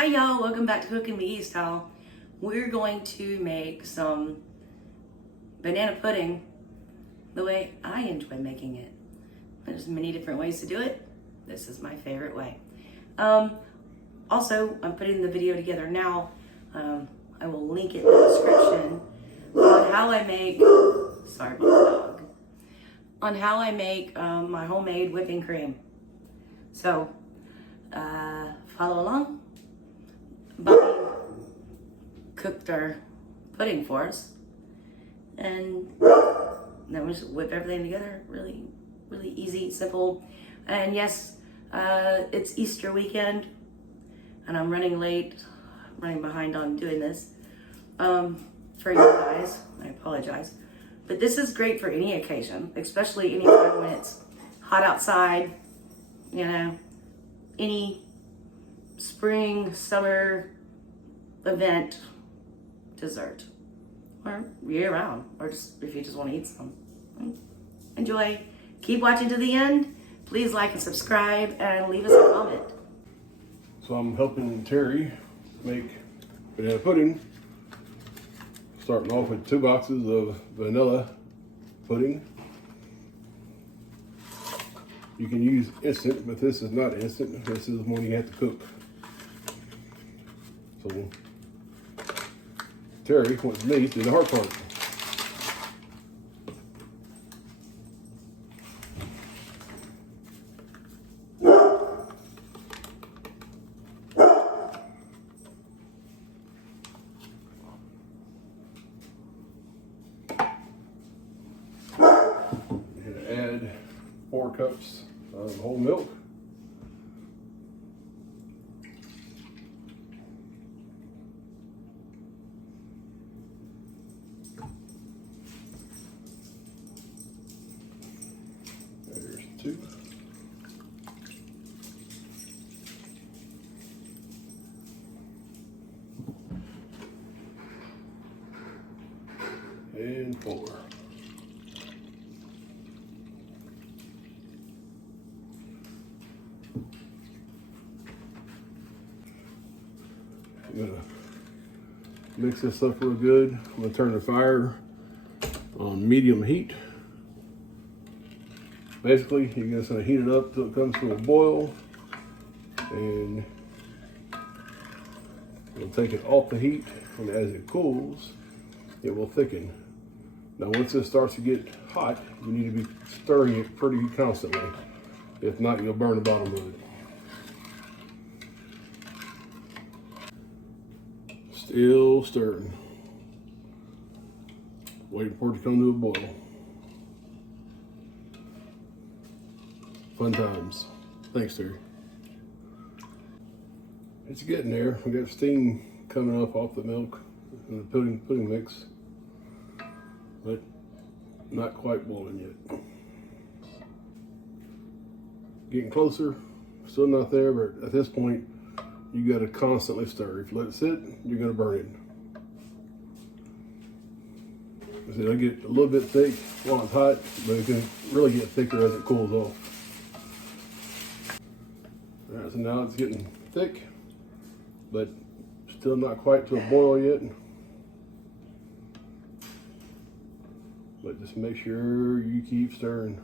Hi y'all, welcome back to Cooking McGee Style. We're going to make some banana pudding the way I enjoy making it. There's many different ways to do it. This is my favorite way. Also, I'm putting the video together now. I will link it in the description on how I make, sorry about the dog, on how I make my homemade whipping cream. So, follow along. Bobby cooked our pudding for us, and then we just whip everything together. Really easy, simple. And yes, it's Easter weekend, and I'm running behind on doing this for you guys. I apologize, but this is great for any occasion, especially anytime when it's hot outside. You know, any spring, summer event, dessert, or year round, or just if you just want to eat some. Enjoy. Keep watching to the end. Please like and subscribe and leave us a comment. So I'm helping Terry make banana pudding, starting off with 2 boxes of vanilla pudding. You can use instant, but this is not instant. This is one you have to cook. So Terry wants me to do the hard part. I'm going to add 4 cups of whole milk. There's 2. And 4. I'm gonna mix this up real good. I'm gonna turn the fire on medium heat. Basically, you're just gonna heat it up till it comes to a boil, and you'll take it off the heat, and as it cools, it will thicken. Now, once this starts to get hot, you need to be stirring it pretty constantly. If not, you'll burn the bottom of it. Still stirring. Waiting for it to come to a boil. Fun times. Thanks, Terry. It's getting there. We got steam coming up off the milk and the pudding mix, but not quite boiling yet. Getting closer. Still not there, but at this point, you got to constantly stir. If you let it sit, you're going to burn it. I said, it'll get a little bit thick while it's hot, but it can really get thicker as it cools off. All right, so now it's getting thick, but still not quite to a boil yet. But just make sure you keep stirring.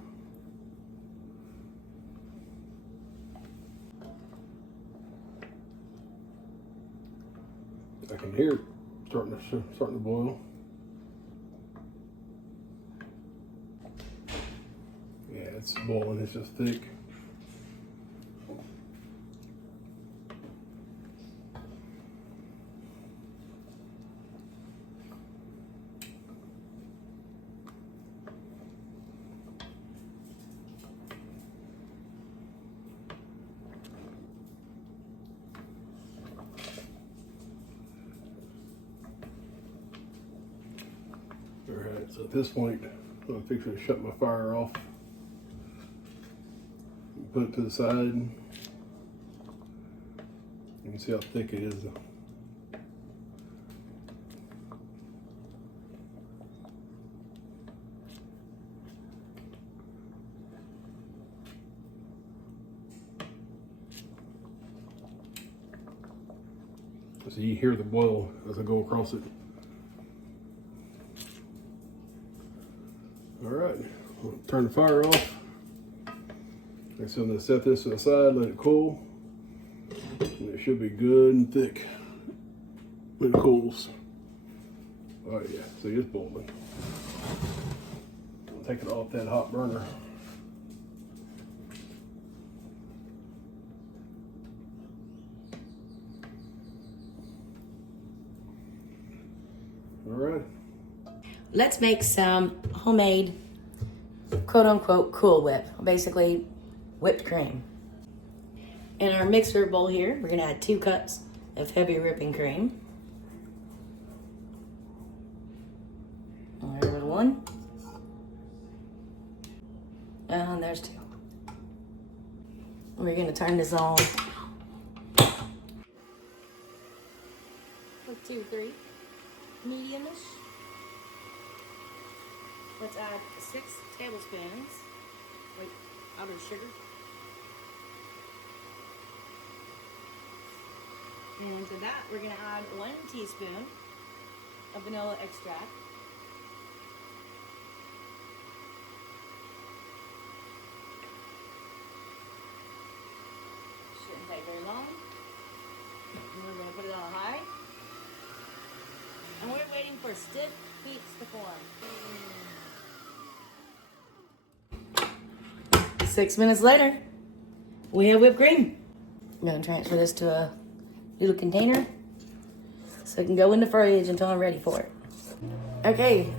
I can hear it starting to boil. Yeah, it's boiling. It's just thick. Alright, so at this point, I'm going to fix it to shut my fire off. Put it to the side. You can see how thick it is. So you hear the boil as I go across it. All right, we'll turn the fire off. Next, I'm gonna set this to the side, let it cool. And it should be good and thick when it cools. Oh yeah, see it's boiling. I'll take it off that hot burner. All right. Let's make some homemade, quote unquote, Cool Whip. Basically, whipped cream. In our mixer bowl here, we're gonna add 2 cups of heavy whipping cream. There's 1. And there's 2. We're gonna turn this on. 2, 3. Medium-ish. Let's add 6 tablespoons with powdered sugar. And to that, we're gonna add 1 teaspoon of vanilla extract. Shouldn't take very long. And we're gonna put it on high. And we're waiting for stiff peaks to form. 6 minutes later, we have whipped cream. I'm gonna transfer this to a little container so it can go in the fridge until I'm ready for it. Okay,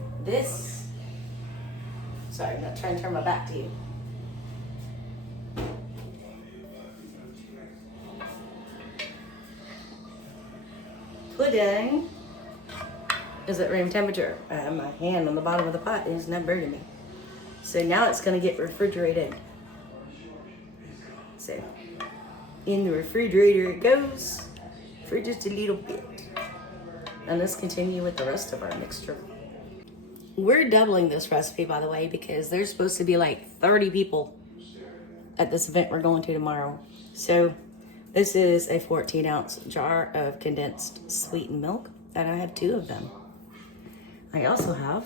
sorry, I'm not trying to turn my back to you. Pudding is at room temperature. My hand on the bottom of the pot is not burning me. So now it's gonna get refrigerated. So in the refrigerator it goes for just a little bit. And let's continue with the rest of our mixture. We're doubling this recipe, by the way, because there's supposed to be like 30 people at this event we're going to tomorrow. So this is a 14-ounce jar of condensed sweetened milk, and I have 2 of them. I also have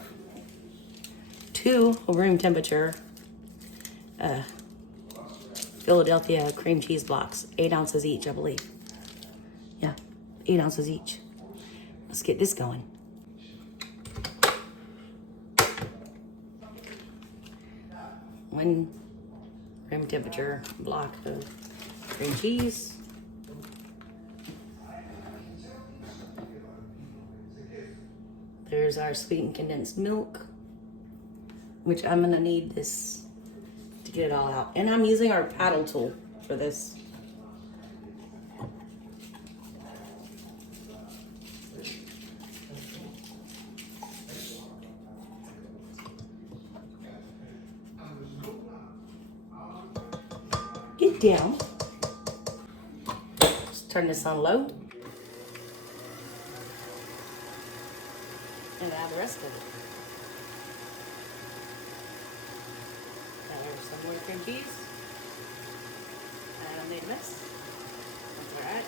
2 room temperature Philadelphia cream cheese blocks, 8 ounces each, I believe. Yeah, 8 ounces each. Let's get this going. One room temperature block of cream cheese. There's our sweetened condensed milk, which I'm gonna need this to get it all out. And I'm using our paddle tool for this. Get down. Just turn this on low. And add the rest of it. There's some more cream cheese. And I made a mess. That's alright.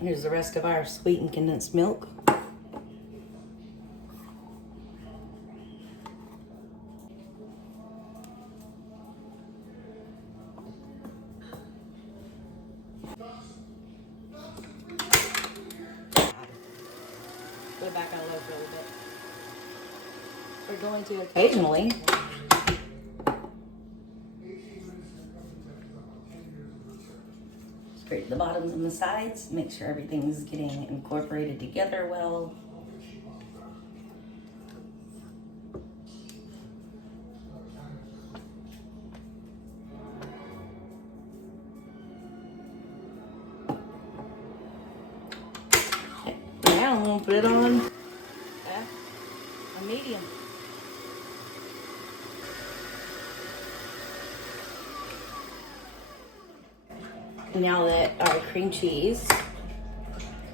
Here's the rest of our sweetened condensed milk. Put it back on low for a little bit. We're going to occasionally scrape the bottoms and the sides, make sure everything's getting incorporated together well. Okay, now I'm gonna put it on a medium. Now that our cream cheese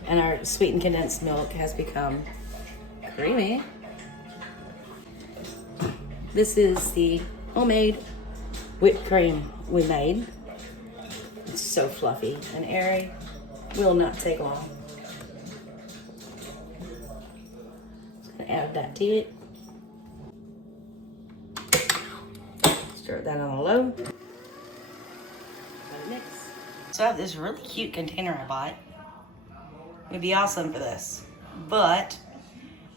and our sweetened condensed milk has become creamy, This is the homemade whipped cream we made. It's so fluffy and airy. Will not take long. Just gonna add that to it. Stir that on a low. Let it mix. So I have this really cute container I bought. It'd be awesome for this, but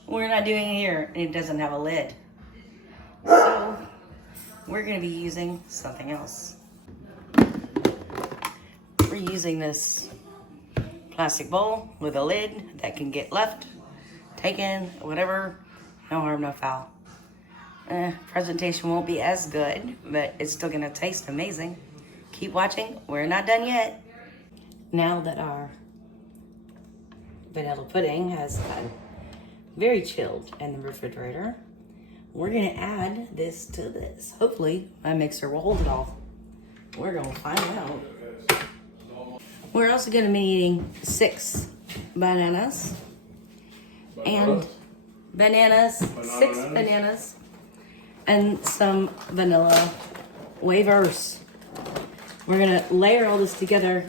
we're not doing it here. It doesn't have a lid. So we're gonna be using something else. We're using this plastic bowl with a lid that can get left, taken, whatever. No harm, no foul. Presentation won't be as good, but it's still gonna taste amazing. Keep watching, we're not done yet. Now that our vanilla pudding has gotten very chilled in the refrigerator, we're gonna add this to this. Hopefully my mixer will hold it all. We're gonna find out. We're also gonna be eating 6 bananas. And bananas, 6 bananas, and some vanilla wafers. We're gonna layer all this together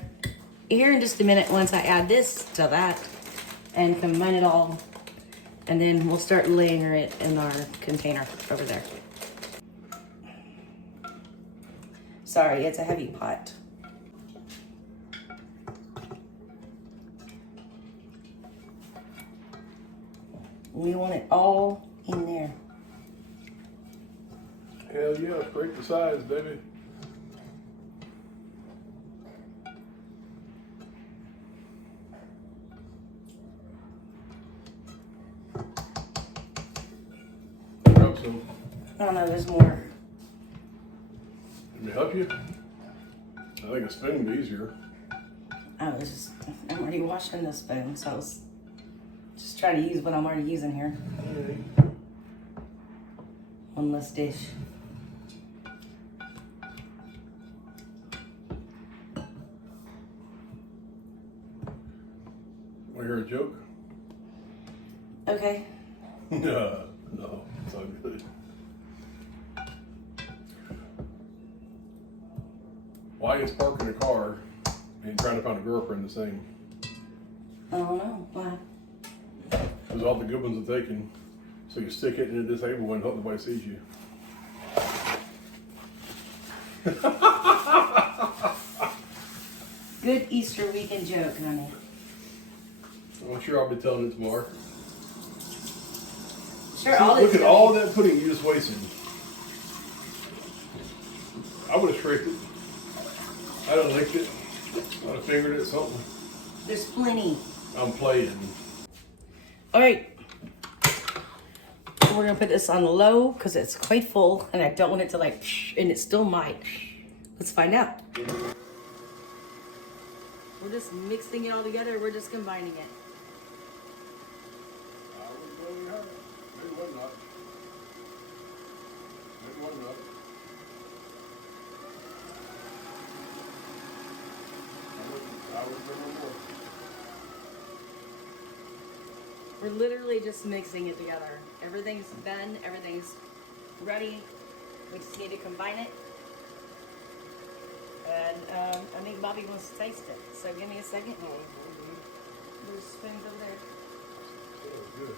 here in just a minute once I add this to that and combine it all. And then we'll start layering it in our container over there. Sorry, it's a heavy pot. We want it all in there. Hell yeah, break the sides, baby. Grab some. I don't know, there's more. Let me help you? I think a spoon would be easier. I'm already washing the spoon, so I was just trying to use what I'm already using here. One less dish. Want to hear a joke? Okay. No, it's all good. Why is parking a car and trying to find a girlfriend the same? I don't know. Why? Because all the good ones are taken, so you stick it in a disabled one and hope nobody sees you. Good Easter weekend joke, honey. I'm sure I'll be telling it tomorrow. Sure, See, all this. look at all that pudding you just wasted. I would have shrieked it. I'd have licked it. I'd have fingered it, something. There's plenty. I'm playing. All right. We're gonna put this on low because it's quite full, and I don't want it to and it still might. Let's find out. We're just mixing it all together. We're just combining it. Maybe one not. Maybe one not. I would bring one more. We're literally just mixing it together. Everything's done. Everything's ready. We just need to combine it. And I think Bobby wants to taste it. So give me a second. There's spoons over there. Oh, good.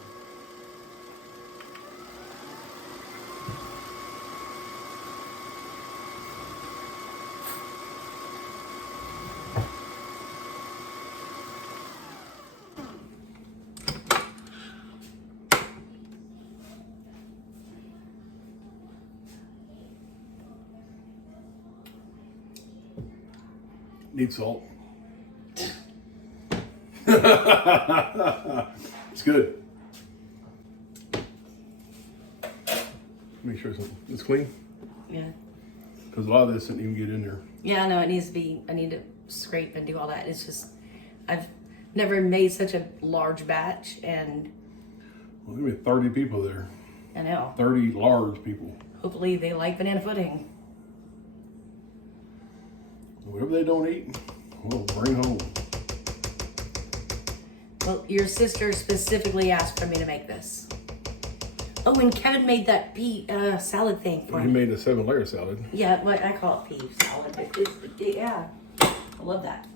Need salt. It's good. Make sure it's clean. Yeah. Because a lot of this didn't even get in there. Yeah, no, it needs to be, I need to scrape and do all that. It's just, I've never made such a large batch, and Well, there be 30 people there. I know. 30 large people. Hopefully they like banana pudding. Whatever they don't eat, we'll bring home. Well, your sister specifically asked for me to make this. Oh, and Kevin made that pea salad thing for He me. made a 7-layer salad. Yeah, what I call it pea salad. Yeah, I love that.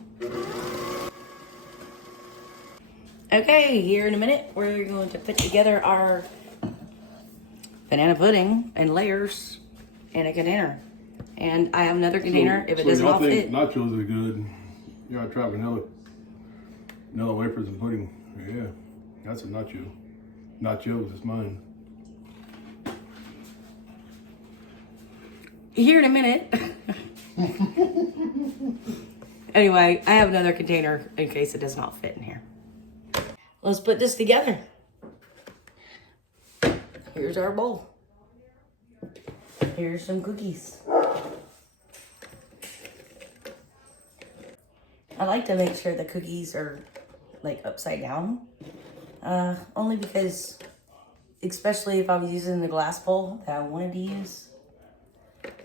Okay, here in a minute, we're going to put together our banana pudding and layers in a container. And I have another container if it does not fit. Nachos are good. You gotta try vanilla wafers and pudding. Yeah, that's a nacho. Nachos is mine. Here in a minute. Anyway, I have another container in case it does not fit in here. Let's put this together. Here's our bowl. Here's some cookies. I like to make sure the cookies are like upside down. Only because, especially if I was using the glass bowl that I wanted to use,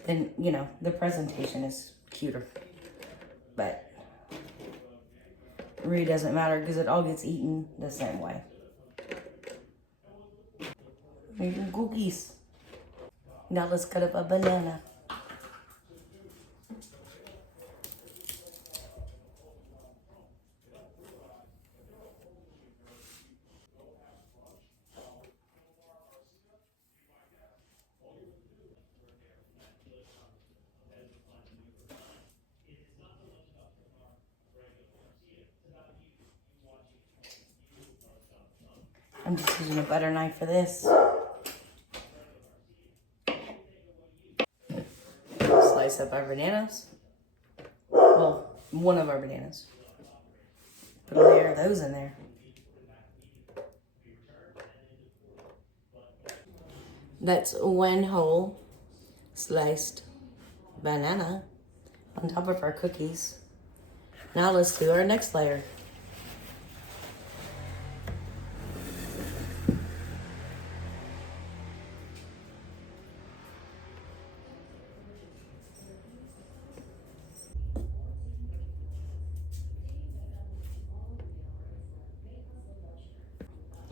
then, you know, the presentation is cuter. But it really doesn't matter because it all gets eaten the same way. Here's your cookies. Now let's cut up a banana. I'm just using a butter knife for this. Slice up our bananas. Well, one of our bananas. Put a layer of those in there. That's one whole sliced banana on top of our cookies. Now let's do our next layer.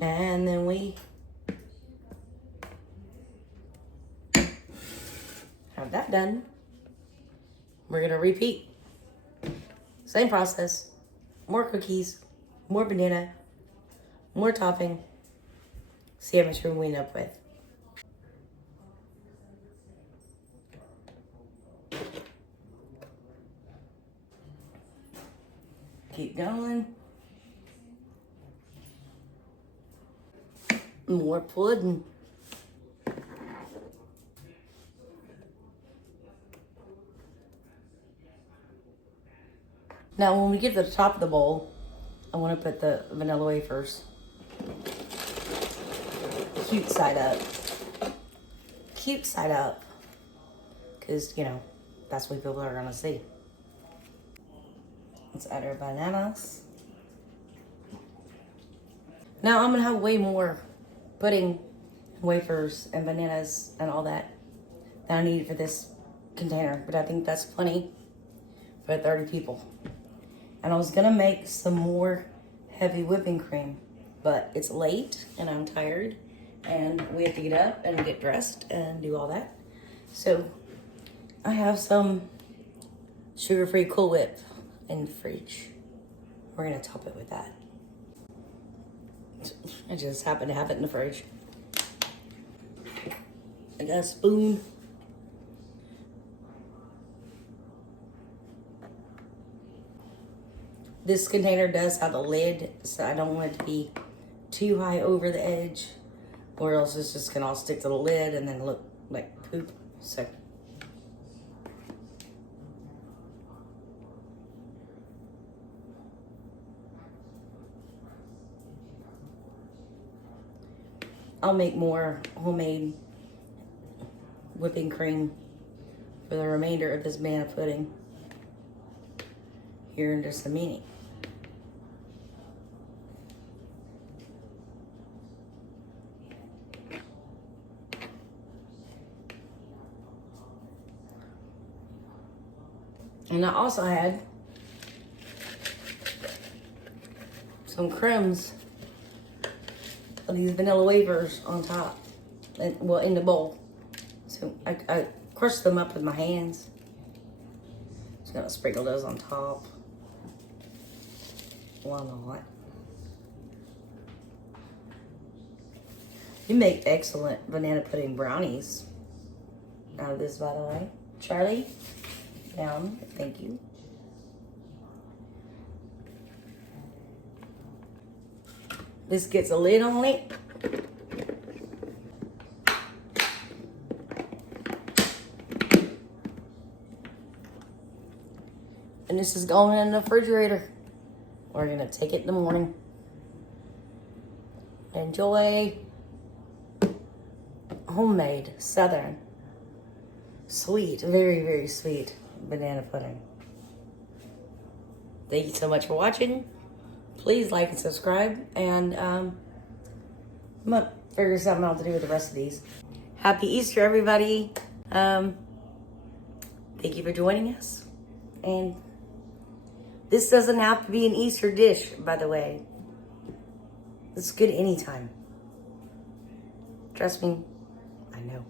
And then we have that done. We're gonna repeat. Same process. More cookies, more banana, more topping. See how much room we end up with. Keep going. More pudding. Now when we get to the top of the bowl, I want to put the vanilla wafers. Cute side up. Cute side up. Because, you know, that's what people are going to see. Let's add our bananas. Now I'm going to have way more pudding, wafers, and bananas and all that I need for this container. But I think that's plenty for 30 people. And I was going to make some more heavy whipping cream. But it's late and I'm tired. And we have to get up and get dressed and do all that. So I have some sugar-free Cool Whip in the fridge. We're going to top it with that. I just happen to have it in the fridge. I got a spoon. This container does have a lid, so I don't want it to be too high over the edge, or else it's just gonna all stick to the lid and then look like poop. So I'll make more homemade whipping cream for the remainder of this banana pudding here in just a minute. And I also had some crumbs of these vanilla wafers on top. well, in the bowl. So I crushed them up with my hands. Just gonna sprinkle those on top. Why not? You make excellent banana pudding brownies out of this, by the way. Charlie, down. Thank you. This gets a lid on it. And this is going in the refrigerator. We're gonna take it in the morning. Enjoy homemade, southern, sweet, very, very sweet banana pudding. Thank you so much for watching. Please like and subscribe, and I'm gonna figure something out to do with the rest of these. Happy Easter, everybody. Thank you for joining us. And this doesn't have to be an Easter dish, by the way. It's good anytime. Trust me, I know.